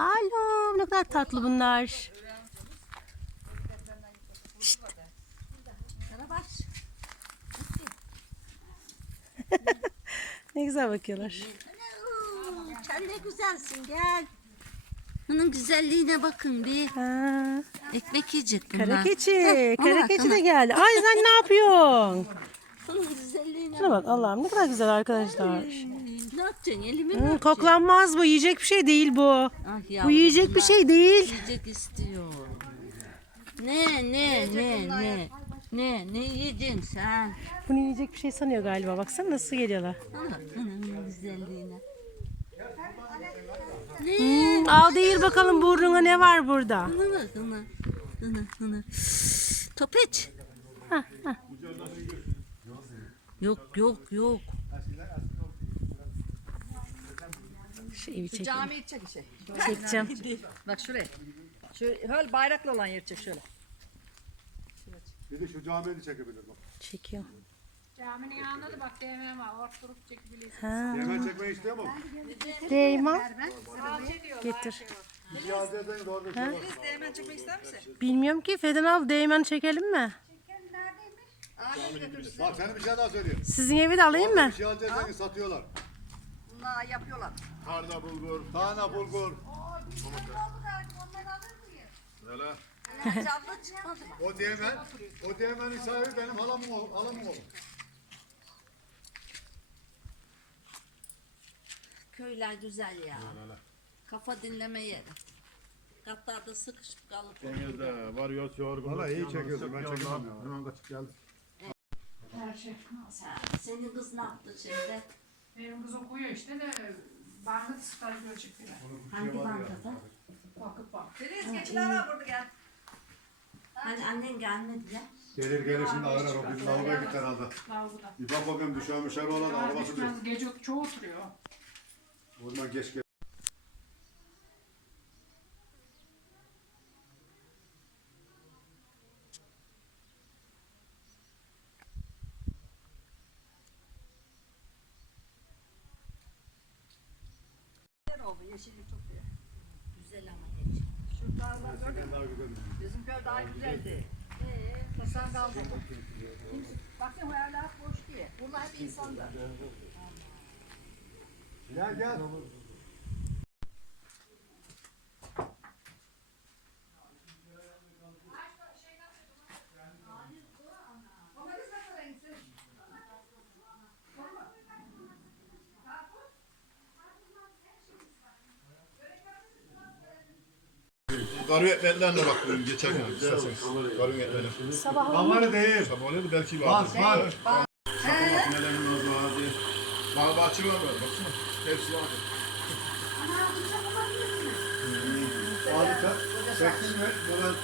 Alo ne kadar tatlı bunlar. Karabaş. Ne güzel bakıyorlar. Sen ne güzelsin gel. Bunun güzelliğine bakın bir. Ha, Ekmek yiyecek bunlar. kara keçi. Kara keçi de geldi. Ay sen ne yapıyorsun? Bunun güzelliğine Şuna bak Allah'ım ne kadar güzel arkadaşlar. Ne yapacaksın? Elimi mi Hmm, öpeceksin? koklanmaz bu. Yiyecek bir şey değil bu. Ah Bu yiyecek bir bunlar şey değil. Yiyecek istiyor. Ne ne ne ne ne ne yedin sen? Bunu yiyecek bir şey sanıyor galiba. Baksana nasıl geliyorlar. Ah, bunun güzelliğine. Ne? Hmm, al değil bakalım burnuna ne var burada. Buna bak buna. Buna buna. Topeç. Hah, hah. Yok yok yok. Şu evi çekeyim. Camiyi çek şey. Çekeceğim. Bak şuraya. Şu öyle bayraklı olan yeri çek şöyle. Bir de şu camiyi de çekebilir bak. Çekiyor. Caminin yanında da bak DMM var. Oturup çekebilirsin. Ha, Yemen çekmeyi istiyor mu? Değman. Getir. İade edin doğru bir şey var. Biz de hemen çekmek ister misin? Bilmiyorum ki Feden al değmen çekelim mi? Bak sana bir şey daha söyleyeyim. Sizin evi de alayım mı? Bir şey alacaksın satıyorlar. Bunlar yapıyorlar. Tarla bulgur. Tane bulgur. Öyle. Canlı çıkmadı. O değmen, o değmenin sahibi benim halamın oğlu. Halamın oğlu. Köyler güzel ya. Kafa dinleme yeri. Katlarda sıkışıp kalıp. Denizde varıyoruz yorgunuz. Valla iyi yalnız çekiyorsun. Ben ya. Hemen kaçıp geldim. Senin kız ne yaptı şimdi? Benim kız okuyor işte de bankada staj görecekler. Hangi bankada? Vakıf bank. Filiz geçiler var burada gel. Hani annen gelmedi ya. Gelir gelir şimdi arar o. Bizim arabaya gitti herhalde. Lavluda. Bir bak bakayım düşermişler olan arabası diyor. Gece çoğu oturuyor. Oradan geç gel. Çok iyi. Güzel ama geç. Şu dağlar gördün mü? Bizim köy daha güzeldi. Eee kasan kaldı. Baksana yerler hep boş diye. Bunlar hep insanlar. Gel gel. Karı ekmeklerine bak bugün geçerken isterseniz. Karı ekmekleri. Damarı değil. Sabah oluyor mu belki var. Bas bas. Makinelerin olduğu hadi. Bağ bahçe var böyle baksana. Hepsi var. Harika. Çektin mi? Böyle